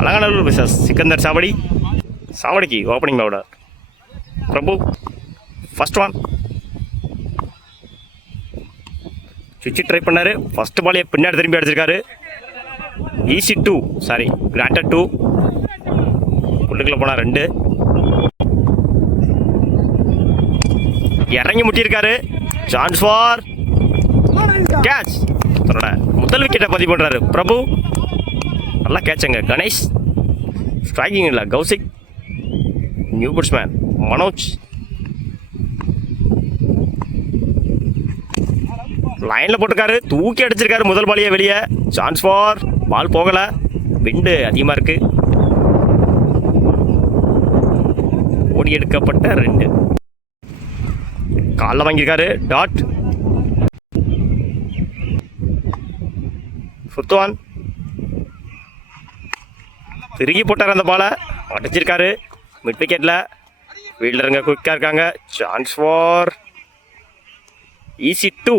அலங்காநல்லூர் பிசஸ் சிக்கந்தர் சாவடி. சாவடிக்கு opening bowler Prabhu. First one. சுவிட்ச் ட்ரை பண்ணாரு. ஃபர்ஸ்ட் பாலே பின்னாடி திரும்பி அடிச்சிருக்காரு. Easy 2, sorry granted 2. உள்ளுக்குள்ள போனா 2. இறங்கி முட்டியிருக்காரு. Chance for catch. தன்னோட முதல் விக்கெட்டை பதிவு பண்றாரு பிரபு. நல்லா கேட்சுங்க. கணேஷ் ஸ்ட்ரைக்கிங் இல்லை. கௌசிக். New batsman Manoj. லைனில் போட்டிருக்காரு. தூக்கி அடிச்சிருக்காரு முதல் பாலியே வெளியே. சான்ஸ் ஃபார் பால் போகலை. விண்டு அதிகமாக இருக்கு. ஓடி எடுக்கப்பட்ட 2. காலில் வாங்கியிருக்காரு. டாட். Fifth one. திருகி போட்டார் அந்த பாலை. அடிச்சிருக்காரு மிட் விக்கெட்டில். ஃபீல்டருங்க குயிக்காக இருக்காங்க. Chance for easy 2.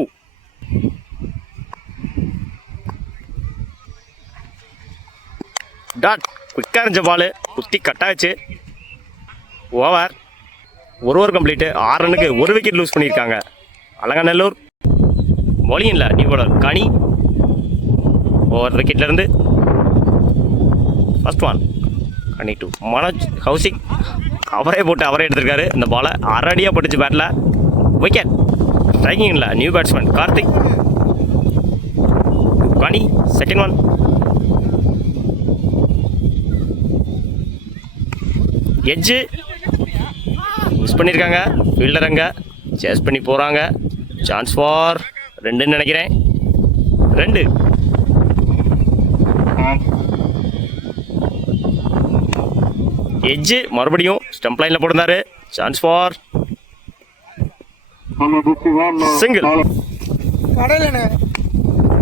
டாட். குயிக்காக இருந்துச்ச பால். குத்தி கட்டாச்சு. ஓவர். ஒரு ஓவர் கம்ப்ளீட்டு. 6 ரன்னுக்கு 1 விக்கெட் லூஸ் பண்ணியிருக்காங்க அலங்காநல்லூர். பவுலிங் இல்லை. New bowler Kani. ஓவர் விக்கெட்லேருந்து ஃபர்ஸ்ட் ஒன். கனி 2. மனோஜ் கௌசிக் அவரே போட்டு அவரே எடுத்திருக்காரு. இந்த பாலை அரடியாக போட்டுச்சு பேட்டில். விக்கெட். ஸ்ட்ரைக்கிங் இல்லை. New batsman Karthik. கனி செகண்ட் ஒன். எட்ஜு மிஸ் பண்ணியிருக்காங்க. ஃபீல்டருங்க சேஸ் பண்ணி போகிறாங்க. சான்ஸ் ஃபார் 2ன்னு நினைக்கிறேன். 2. எட்ஜு மறுபடியும் ஸ்டம்ப் லைனில் போட்டிருந்தாரு. Chance for single.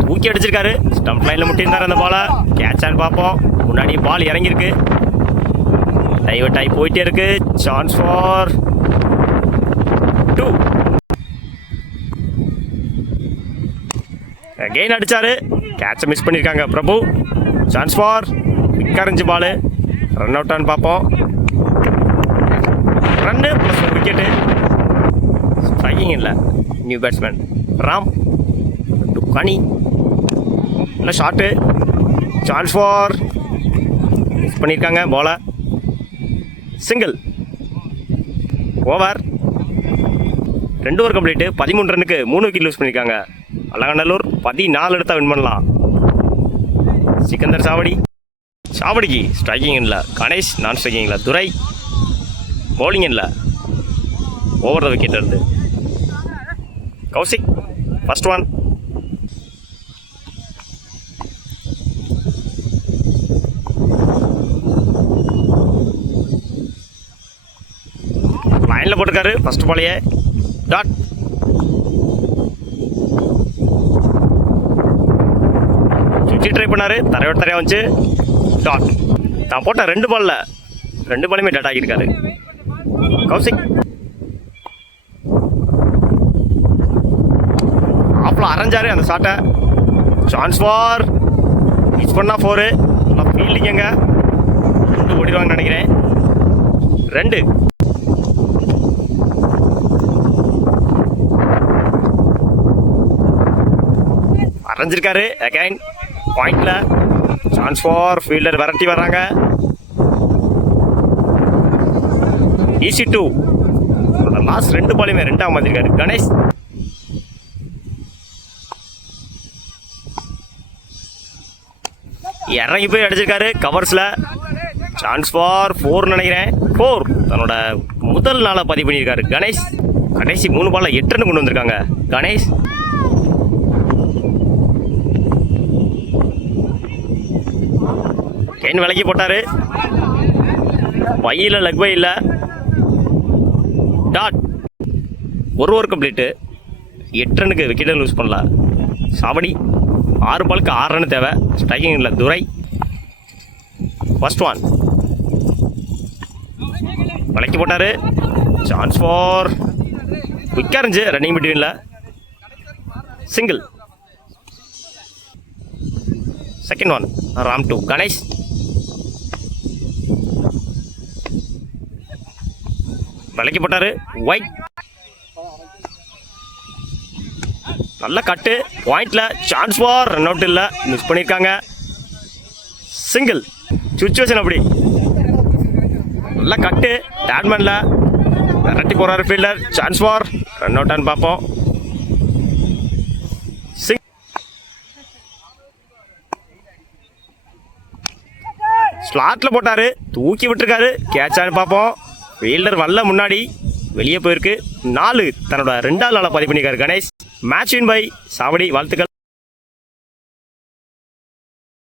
தூக்கி அடிச்சிருக்காரு. ஸ்டம்ப் லைனில் முட்டியிருந்தாரு அந்த பாலை. கேட்சான்னு பார்ப்போம். முன்னாடி பால் இறங்கியிருக்கு. டைவர்ட் ஆகி போயிட்டே இருக்கு. Chance for 2. அகெயின் அடிச்சாரு. கேட்சை மிஸ் பண்ணியிருக்காங்க பிரபு. சான்ஸ் ஃபார் விக்கரஞ்சு பால். ரன் அவுட் ஆன்னு பார்ப்போம். Run plus 1 wicket. ஸ்ட்ரைக்கிங் இல்லை. New batsman Ram. கனி நல்ல ஷாட்டு. சான்ஸ் ஃபார் மிஸ் பண்ணியிருக்காங்க பாலை. சிங்கிள். ஓவர். 2 over complete. 13 ரன்னுக்கு 3 விக்கெட் லூஸ் பண்ணியிருக்காங்க அலங்காநல்லூர். 14 எடுத்தால் வின் பண்ணலாம். சிக்கந்தர் சாவடி. சாவடிக்கு ஸ்ட்ரைக்கிங் இல்லை. கணேஷ். நான் ஸ்ட்ரைக்கிங் இல்லை. துரை. பவுலிங் இல்லை. ஓவர் த விக்கெட் இருந்து கௌசிக். First one. லைனில் போட்டிருக்காரு. ஃபர்ஸ்ட் பாலையே. டாட். சுற்றி ட்ரை பண்ணாரு. தரையோட தரையா வந்துச்சு. டாட். நான் போட்ட 2 பாலில் 2 பாலுமே டாட் ஆகியிருக்காரு கௌசிக். ஆப்பில் அரைஞ்சாரு அந்த ஷாட்டை. சான்ஸ் ஃபார் மிஸ் பண்ணா 4. நான் ஃபீல்டிங்க 2 ஓடிடுவாங்கன்னு நினைக்கிறேன். 2. அரைஞ்சிருக்காரு. அகைன் பாயிண்ட்ல. சான்ஸ் ஃபார் ஃபீல்டர் விரட்டி வர்றாங்க. ஈஸி 2. லாஸ்ட் 2 பாலுமே 2ஆக மாத்திருக்காரு கணேஷ். இறங்கி போய் அடிச்சிருக்காரு கவர்ஸ்ல. சான்ஸ் ஃபார் 4 நினைக்கிறேன். 4. தன்னோட முதல் நாளை பதிவு பண்ணியிருக்காரு கணேஷ். கடைசி 3 பாலில் 8 ரன் கொண்டு வந்திருக்காங்க கணேஷ். கேன் விலக்கி போட்டாரு. பையில் லக் பை இல்லை. டாட். 1 over complete. 8 ரன்னுக்கு விக்கெட்டை லூஸ் பண்ணலாம் சாவடி. 6 பாலுக்கு 6 ரன் தேவை. ஸ்ட்ரைக்கிங் இல்லை. துரை. First one. விலக்கி போட்டாரு. சான்ஸ் ஃபார் குயிக்காக இருந்துச்சு. ரன்னிங் பிட்வீனில். Single. Second one Ram to Ganesh. விலைக்கு போட்டாரு ஒயிட். நல்ல கட்டு பாயிண்ட்ல சான்ஸ் ஃபார் ரன் அவுட் இல்லை, மிஸ் பண்ணியிருக்காங்க. சிங்கிள் சுச்சுவேஷன் அப்படி. நல்ல கட்டு டேட்மேன்ல விரட்டி போறாரு ஃபீல்டர். சான்ஸ் ஃபார் ரன் அவுட்டான்னு பார்ப்போம். ஸ்லாட்ல போட்டாரு, தூக்கி விட்டுருக்காரு. கேட்சான்னு பார்ப்போம். ஃபீல்டர் வல்ல முன்னாடி வெளியே போயிருக்கு. 4 தன்னோட 2வது நாளை பதிவு பண்ணியிருக்காரு கணேஷ். மேட்ச் வின் பை சாவடி. வாழ்த்துக்கள்.